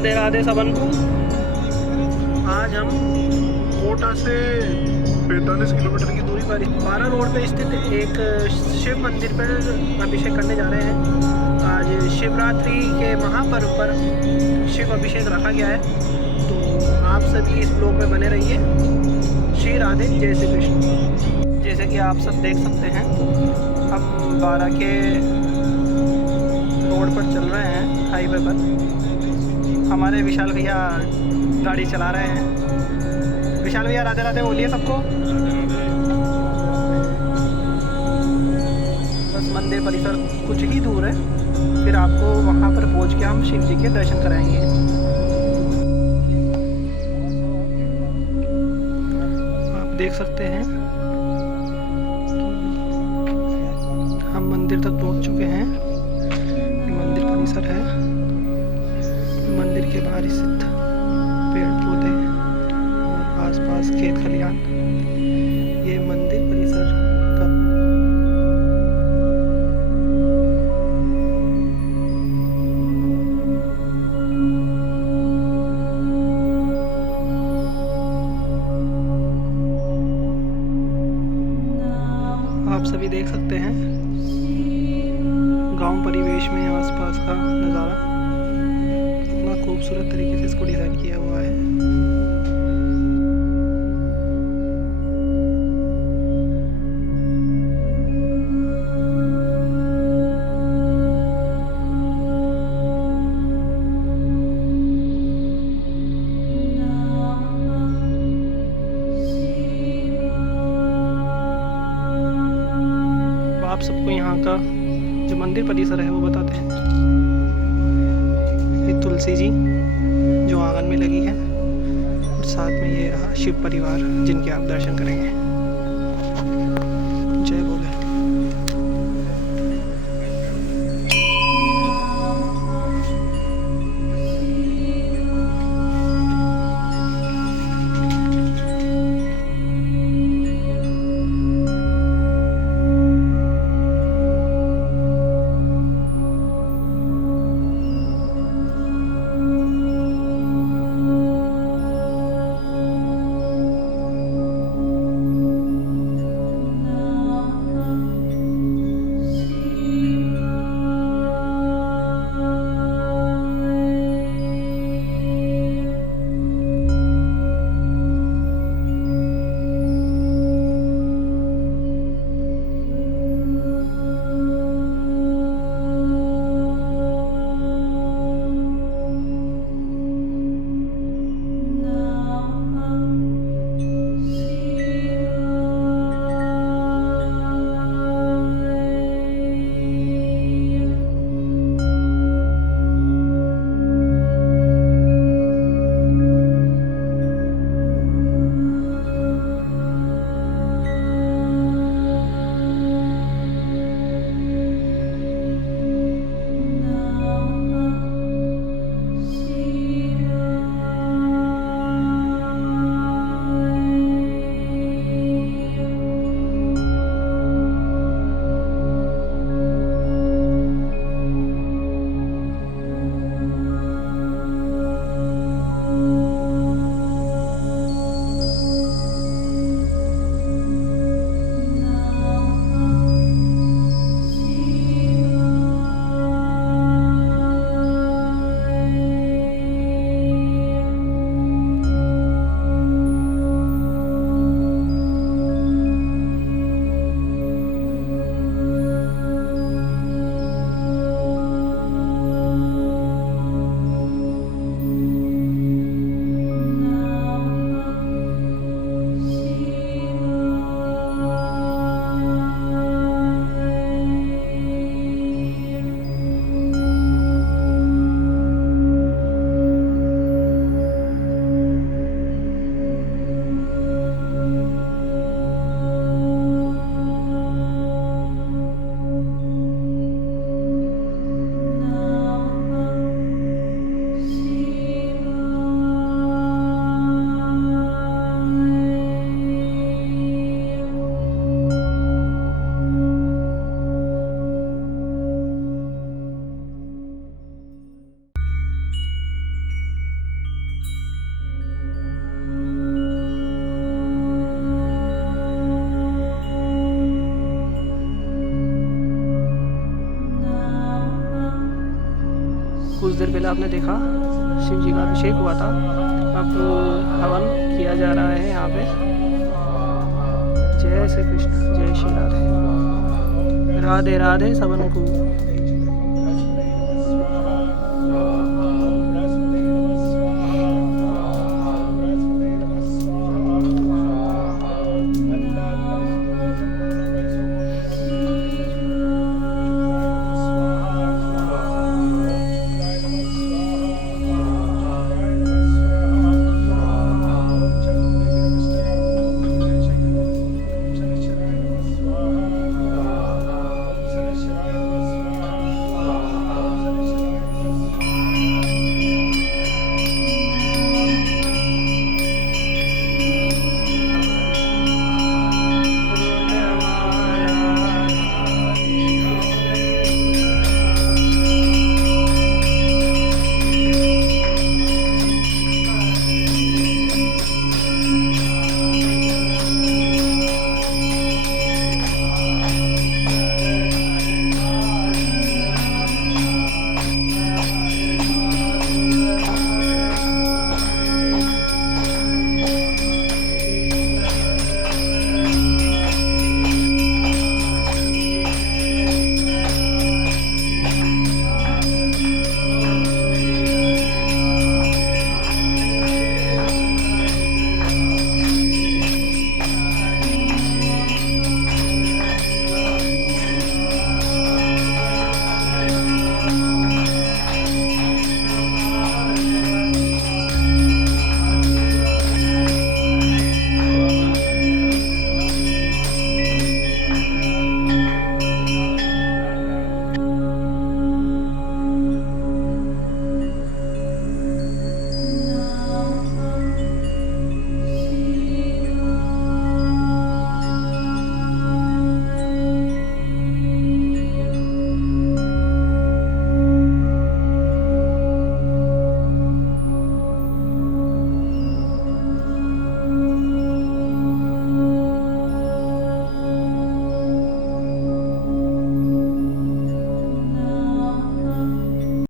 राधे राधे सबन को। आज हम कोटा से 45 किलोमीटर की दूरी पर 12 रोड पे स्थित एक शिव मंदिर पर अभिषेक करने जा रहे हैं। आज शिवरात्रि के महापर्व पर शिव अभिषेक रखा गया है, तो आप सभी इस ब्लॉग में बने रहिए। श्री राधे, जय श्री कृष्ण। जैसे कि आप सब देख सकते हैं, हम 12 के रोड पर चल रहे हैं, हाईवे पर। हमारे विशाल भैया गाड़ी चला रहे हैं। विशाल भैया राधे राधे बोलिए सबको। बस मंदिर परिसर कुछ ही दूर है, फिर आपको वहाँ पर पहुँच के हम शिव जी के दर्शन कराएंगे। आप देख सकते हैं हम मंदिर तक पहुँच चुके हैं। मंदिर परिसर है। मंदिर के बाहर स्थित पेड़ पौधे और आसपास खेत खलियान, ये मंदिर परिसर का आप सभी देख सकते हैं। गांव परिवेश में आसपास का नज़ारा इतना खूबसूरत तरीके से इसको डिज़ाइन किया हुआ है। आप सबको यहाँ का जो मंदिर परिसर है वो बताते हैं। ये तुलसी जी जो आंगन में लगी है, और साथ में ये रहा शिव परिवार जिनके आप दर्शन करेंगे। जय बोले। कुछ देर पहले आपने देखा शिव जी का अभिषेक हुआ था, अब हवन किया जा रहा है यहाँ पे। जय श्री कृष्ण, जय श्री राधे, राधे राधे सबन को।